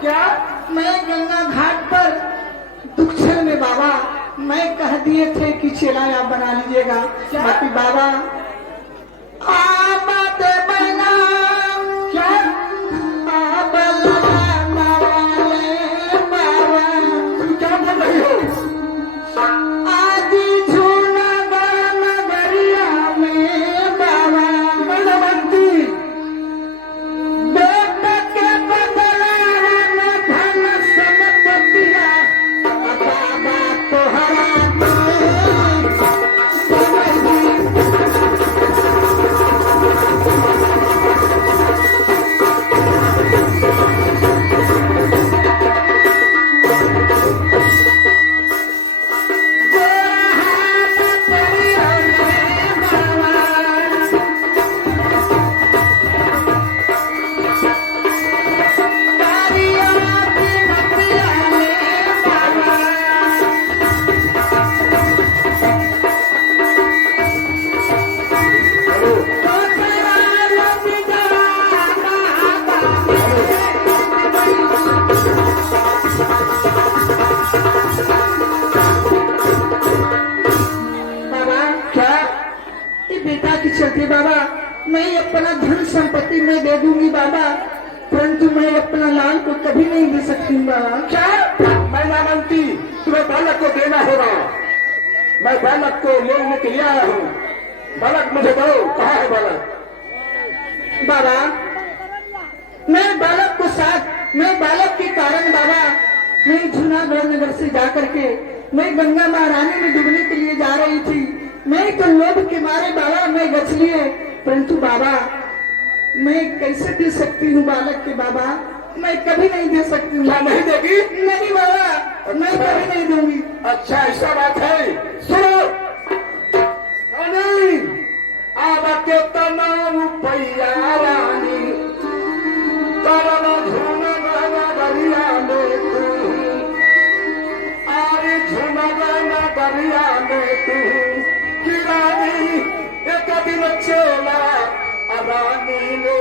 क्या? मैं गंगा घाट पर दुक्षण में बाबा मैं कह दिए थे कि चेला आप बना लीजिएगा, बाकी बाबा बात बना क्या? तुम क्या बोल रही हो? मैंने बनती चलती बाबा मैं अपना धन संपत्ति में दे दूंगी बाबा, परंतु मैं अपना लाल को कभी नहीं दे सकती बाबा। क्या? मैं ना मानती, तुम्हें बालक को देना होगा। मैं बालक को लेने के लिए आया हूँ। बालक मुझे दो। कहाँ है बालक? बाबा मैं बालक को साथ, मैं बालक के कारण बाबा मैं जूनागढ़ नगर से जाकर के मैं गंगा महारानी में डूबने के लिए जा रही थी। मैं तो लोभ के मारे बाबा मैं गच लिए, परंतु बाबा मैं कैसे दे सकती हूँ बालक के बाबा, मैं कभी नहीं दे सकती हूँ। क्या नहीं देगी? नहीं बाबा मैं कभी नहीं दूंगी। अच्छा ऐसा बात है, सुनो। नहीं आवा के तनाव पैया रानी करना झूना गाना दरिया में तू, आरे झूना गाना दरिया में तू की रानी एक दिन चेला रानी ने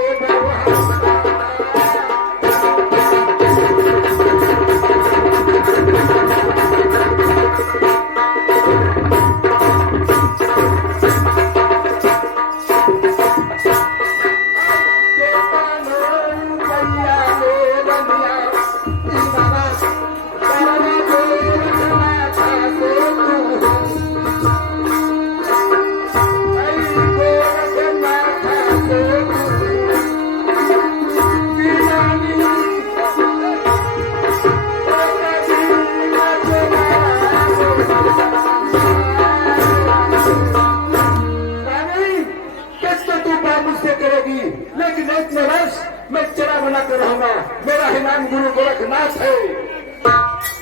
गोरखनाथ है।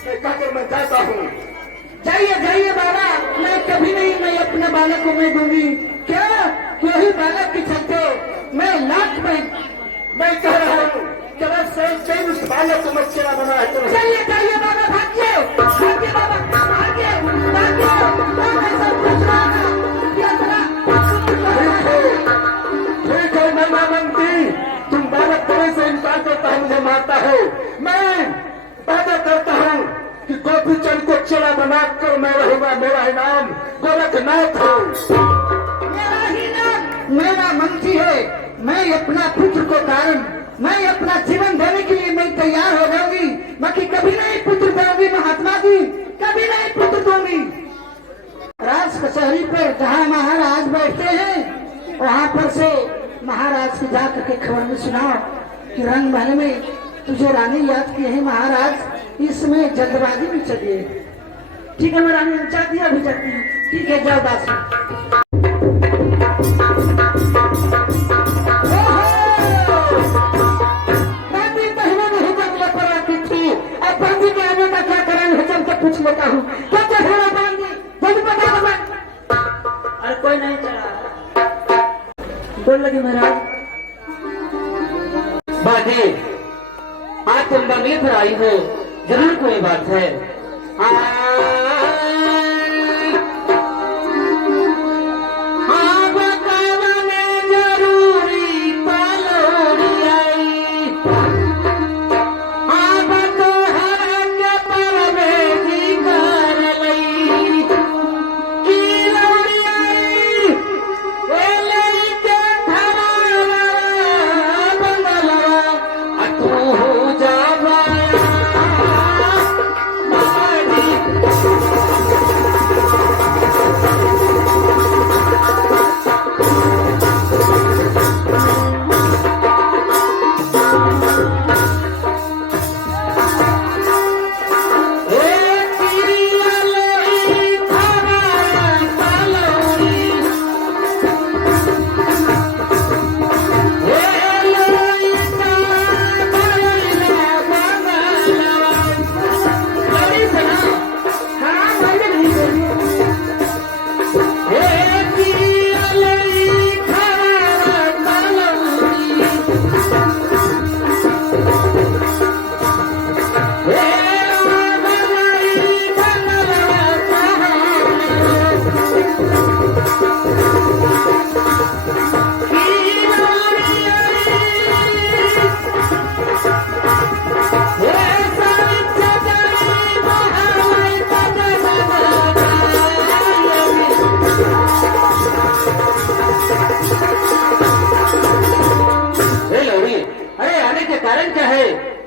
मैं कहकर मैं जाता हूँ। जाइए जाइए बाबा, मैं कभी नहीं मैं अपने बालक को मैं दूंगी। क्या यही बालक के चलते मैं लाख में मैं कह रहा हूँ कि मैं स्वयं उस बालक को मच्छरा बना है। जाइए जाइए बाबा, भागिए भागिए बाबा, भागिए भागिए, ठीक है मैं ना मानती, तुम बालक बड़े से इंसान करता है, मुझे मारता है। मैं वादा करता हूँ कि गोपी चंद को चेला बनाकर मैं रहूंगा। मेरा इनाम गोरखनाथ हो। मेरा ही नाम मेरा मंत्री है। मैं अपना पुत्र को कारण मैं अपना जीवन देने के लिए मैं तैयार हो जाऊंगी, बाकी कभी नहीं पुत्र दूंगी महात्मा जी, कभी नहीं पुत्र दूंगी। राज कचहरी पर जहाँ महाराज बैठते हैं वहाँ पर से महाराज को जाकर के खबर में सुनाओ कि रंग महल में तुझे रानी याद की है महाराज, इसमें जल्दबाजी में चलिए। ठीक है मैं रानी चाहती हूँ, अभी जाती हूँ। ठीक है जाओ दासी। पूछ लेता हूँ क्या क्या घोड़ा बांधी जल्दी बता दो। अरे कोई नहीं चला, बोल लगी महाराज। बाजी आज तुम बंगले पर आई हो, जरूर कोई बात है। जरूरी पालोड़ी आई,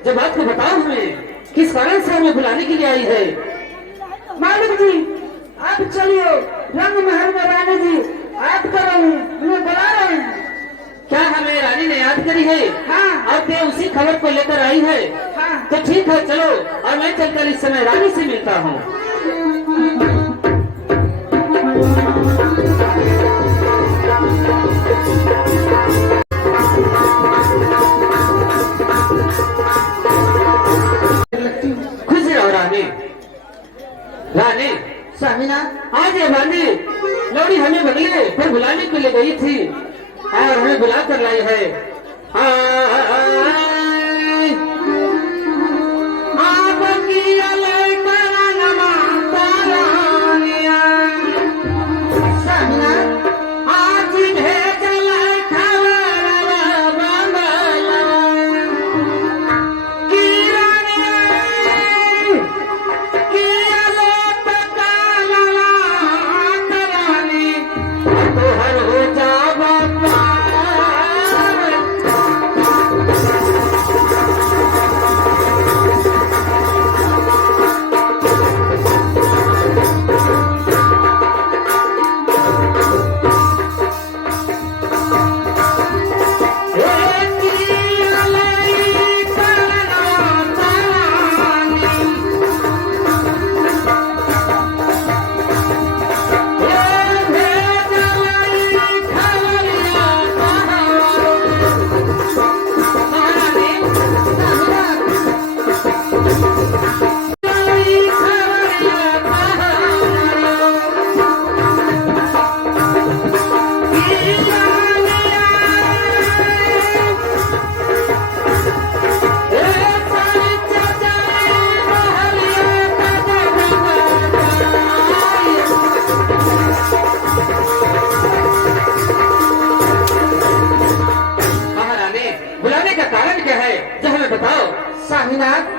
जब बात को बताओ हमें, किस कारण से हमें बुलाने के लिए आई है? मालिक जी आप चलिए रंग महल में रानी जी आपका मुझे बुला रहे हैं। क्या हमें रानी ने याद करी है? हाँ। और ते उसी खबर को लेकर आई है? हाँ। तो ठीक है, चलो और मैं चलकर इस समय रानी से मिलता हूँ। खुश रहो रानी। रानी स्वामीनाथ आज ये रानी लौड़ी हमें बंगले पर बुलाने के लिए गई थी और हमें बुला कर लाई है। स्वामीनाथ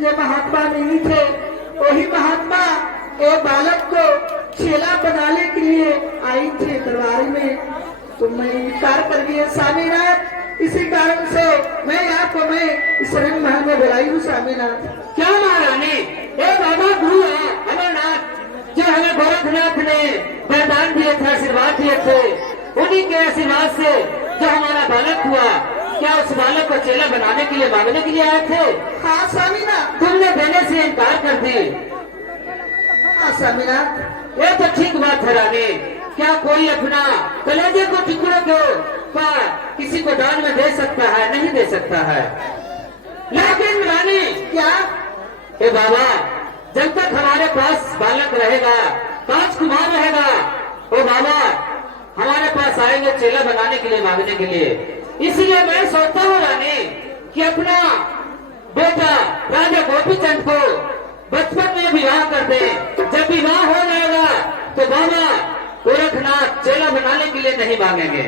ये महात्मा नहीं थे, वही महात्मा ये बालक को चेला बनाने के लिए आई थे दरबार में, तो मैं इनकार कर दिया स्वामीनाथ। इसी कारण से मैं आपको इस रंग महल में बुलाई हूँ स्वामीनाथ। क्या महारानी, ये बाबा गुरु है अमरनाथ, जो हमें गोरखनाथ ने वरदान दिए थे, आशीर्वाद दिए थे, उन्हीं के आशीर्वाद से जो हमारा बालक हुआ, क्या उस बालक को चेला बनाने के लिए मांगने के लिए आए थे? हाँ स्वामीनाथ। तुमने देने से इनकार कर दी। हाँ स्वामीनाथ। ये तो ठीक बात है रानी। क्या कोई अपना कलेजे को टुकड़ों को किसी को दान में दे सकता है? नहीं दे सकता है। लेकिन रानी क्या ए बाबा, जब तक हमारे पास बालक रहेगा, राजकुमार रहेगा, ओ बाबा हमारे पास आएंगे चेला बनाने के लिए, मांगने के लिए। इसलिए मैं सोचता हूँ रानी कि अपना बेटा राजा गोपीचंद को बचपन में विवाह कर दे। जब विवाह हो जाएगा तो बाबा गोरखनाथ चेला बनाने के लिए नहीं मांगेंगे।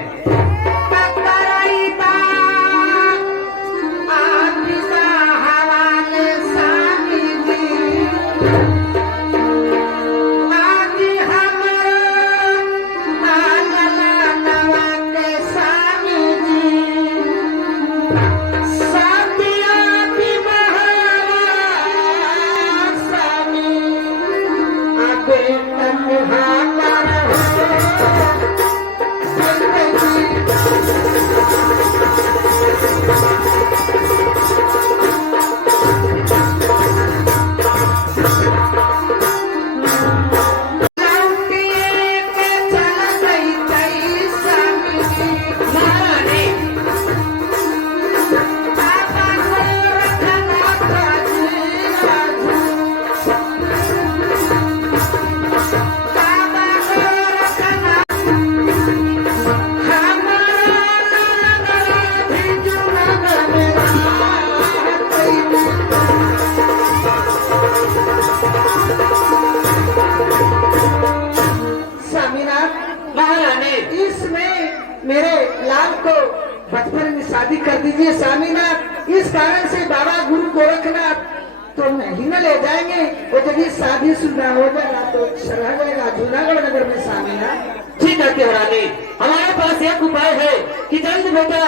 दीजिए स्वामीनाथ। इस कारण से बाबा गुरु गोरखनाथ तो नहीं न ले जाएंगे। वो जब ये शादी शुदा हो जाएगा तो चला जाएगा जूनागढ़ नगर में स्वामीनाथ। ठीक है रानी, हमारे पास एक उपाय है कि जल्द बेटा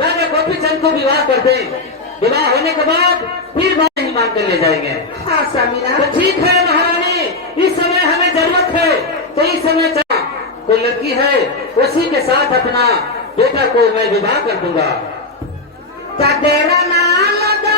राजा गोपी चंद को विवाह कर दें। विवाह होने के बाद फिर बात नहीं मांग कर ले जाएंगे। हाँ स्वामीनाथ। तो ठीक है महारानी, इस समय हमें जरूरत है तो इस समय कोई लड़की है उसी के साथ अपना बेटा को मैं विवाह कर दूंगा। तेरा नाम लगा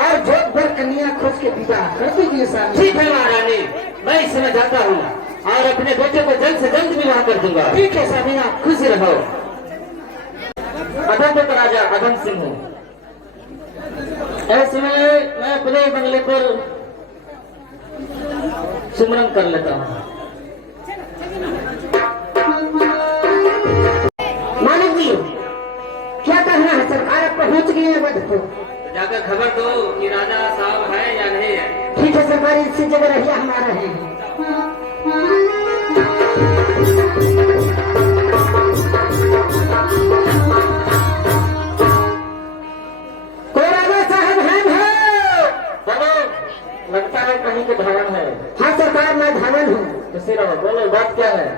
और जोत भर कन्या खोज के विदा कर दीजिए स्वामी। ठीक है महारानी, मैं इस समय जाता हूँ और अपने बेटे को जल्द से जल्द विवाह कर दूंगा। ठीक है स्वामीनाथ। खुशी रहो। अधम का राजा अधम सिंह हूँ। ऐसे में मैं अपने बंगले पर सुमरन कर लेता हूँ। मालिक जी क्या कहना है? सरकार अब पहुंच गई है वध को। जाकर खबर दो कि राजा साहब है या नहीं है। ठीक है सरकार, इसी जगह रहिए हमारा है। कोई राजा साहब हैं? बोलो, लगता है कहीं के भवन है। हाँ सरकार, मैं धवन हूँ। किसी रहो, बोलो बात क्या है?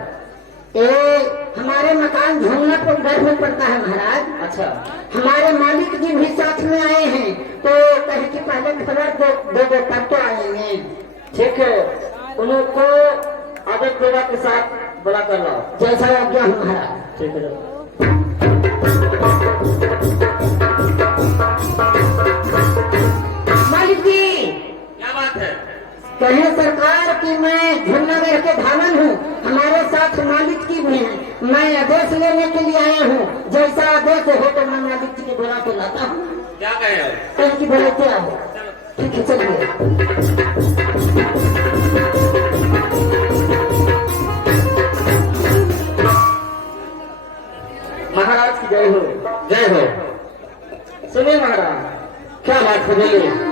हमारे मकान झूलनापुर में पड़ता है महाराज। अच्छा, हमारे मालिक जी भी साथ में आए हैं तो कहे कि पहले खबर दे दो तब तो आएंगे। ठीक है, उनको आदत देवा के साथ बुला कर लाओ। जैसा आज्ञा हो महाराज। ठीक है। मालिक जी क्या बात है? कहे सरकार कि मैं झुन्नागढ़ के धावन हूँ, हमारे साथ मालिक जी भी हैं। मैं आदेश लेने के लिए आया हूँ। जैसा आदेश हो तो मैं मालिक जी के बुला के लाता हूँ। क्या कहे हो? कहीं की बुलाते आओ। ठीक है चलिए। महाराज की जय हो। जय हो। सुनिए महाराज, क्या बात है बोलिए।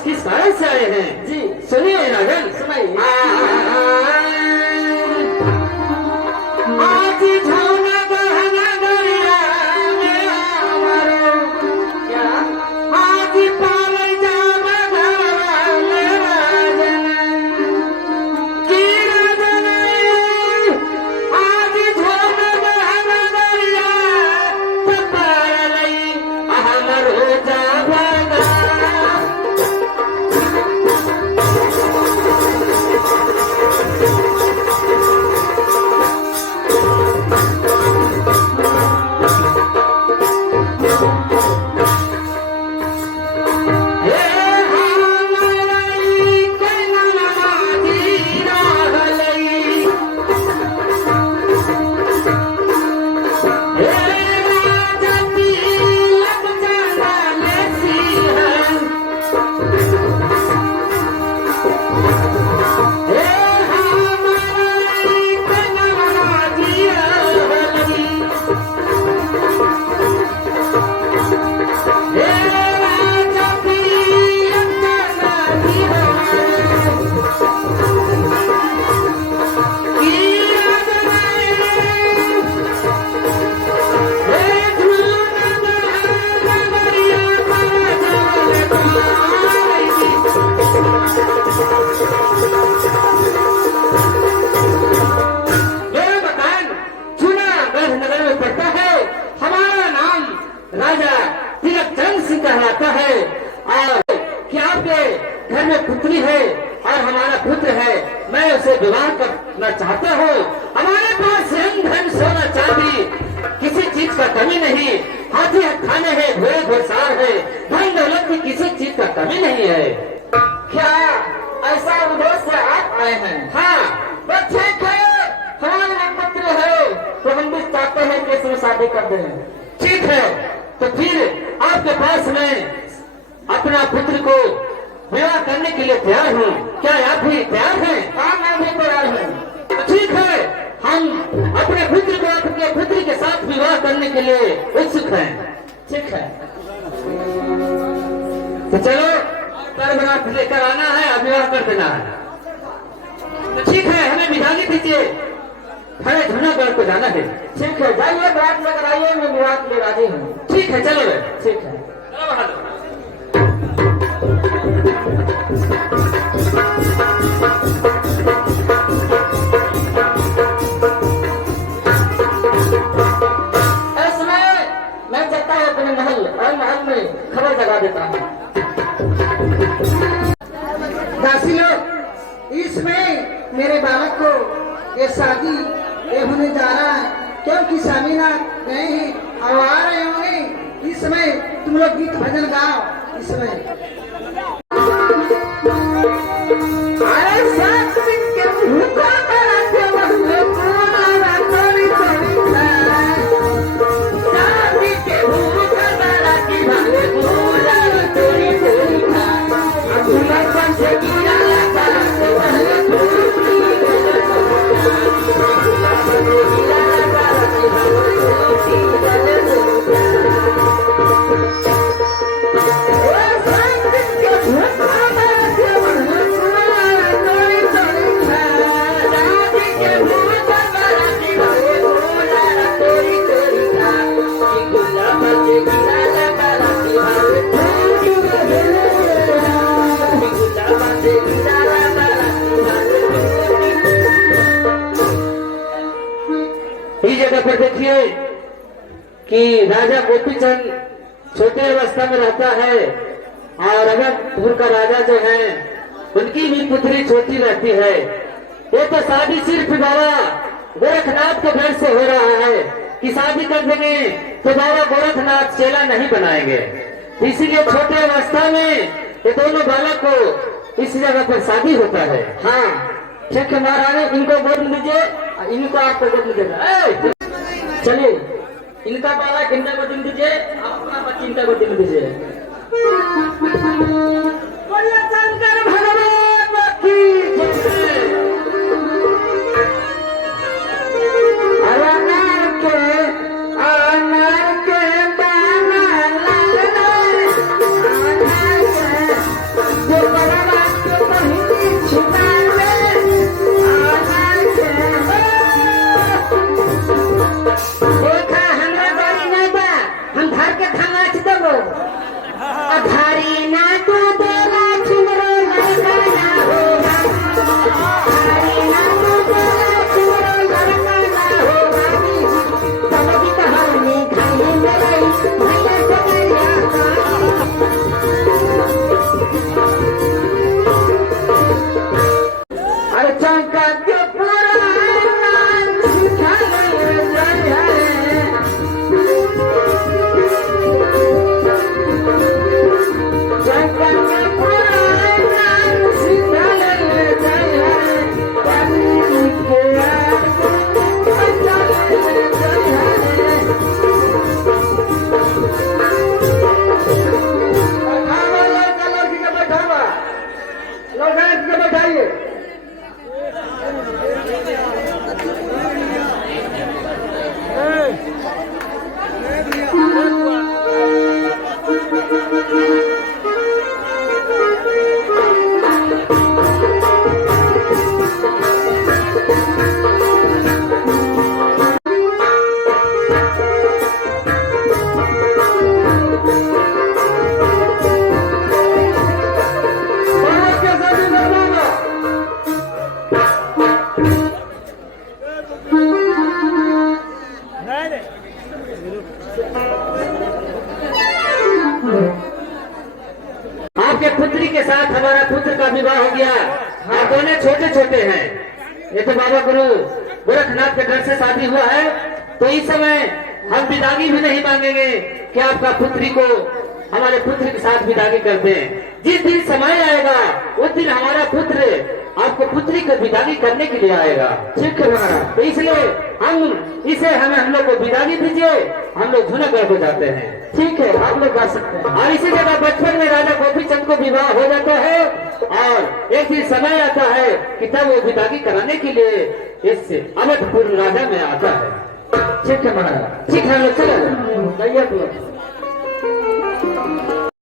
पास किस कारण से आए हैं जी सुनिए राजन। सुनाइए। आज झोना गहना गरिया में आवारो, क्या आज पाल जावा घरवाले राजन की राजन, आज झोना गहना गरिया पालई हमरो जावा गा। राजा तिलक चंद सिंह कहलाता है। और क्या आपके घर में पुत्री है और हमारा पुत्र है, मैं उसे विवाह करना चाहता हूँ। हमारे पास रंग धन सोना चांदी किसी चीज का कमी नहीं, हाथी खाने हैं, घोड़े घोड़सार है, धन दौलत की किसी चीज का कमी नहीं है। क्या ऐसा उद्देश्य से आप आए हैं? हाँ तो ठीक है, हमारे पुत्र है तो हम भी चाहते हैं कि इसमें शादी कर दें। ठीक है, तो फिर आपके पास मैं अपना पुत्र को विवाह करने के लिए तैयार हूँ। क्या आप भी तैयार हैं? हाँ मैं भी तैयार हूँ। तो ठीक है, हम अपने पुत्र को आपके पुत्री के साथ विवाह करने के लिए उत्सुक हैं। ठीक है, तो चलो कर बरात लेकर आना है और विवाह कर देना है। तो ठीक है, हमें विदाई दीजिए, खड़े धुनागढ़ को जाना है। ठीक है, जाइए बात लेकर आइए, मैं विवाह के लिए राजी हूँ। ठीक है चलो। ठीक है। चलो बहादुर। इसमें मैं चलता हूँ अपने महल और महल में खबर जगा देता हूँ। दासी लोग, इसमें मेरे बालक को ये शादी ये होने जा रहा है, क्योंकि स्वामीनाथ गए हैं और आ रहे होंगे। इसमें तुम लोग गीत भजन गाओ। इसमें अरे साथ के भूखा कराते वह पूरा तोरी तोरी खाए, शादी के भूखा कराती भागे पूरा तोरी तोरी खाए, अबुला पंचे गिरा कराते वह पूरी इस जगह पर देखिए कि राजा गोपीचंद छोटे अवस्था में रहता है और अवधपुर का राजा जो है उनकी भी पुत्री छोटी रहती है। ये तो शादी सिर्फ बाबा गोरखनाथ के घर से हो रहा है कि शादी कर देंगे तो बाबा गोरखनाथ चेला नहीं बनाएंगे, इसीलिए छोटे अवस्था में ये दोनों बालक को इस जगह पर शादी होता है। हाँ ठीक है महारानी, इनको गोद में दीजिए, इनको आपको गोद में देना। चलिए इनका बालक इनका गोद में दीजिए, आप अपना बच्ची इनका गोद में दीजिए। शंकर भगवान की जय। अनार के दाना लाल, अनार के आपके पुत्री के साथ हमारा पुत्र का विवाह हो गया। आप दोनों छोटे छोटे हैं। ये तो बाबा गुरु गोरखनाथ के घर से शादी हुआ है, तो इस समय हम विदागी भी नहीं मांगेंगे कि आपका पुत्री को हमारे पुत्र के साथ विदागी कर दें। जिस दिन समय आएगा उस दिन हमारा पुत्र आपको पुत्री को विदागी करने के लिए आएगा। ठीक है महाराज। तो इसलिए हम लोग को विदागी दीजिए, हम लोग जूनागढ़ को जाते हैं। ठीक है, आप लोग जा सकते हैं। और इसी जगह बचपन में राजा गोपीचंद को विवाह हो जाता है और एक दिन समय आता है कि तब वो विदागी कराने के लिए इस अवधपुर राजा में आता है। ठीक है महाराज। ठीक है, चलो जाइए आप लोग।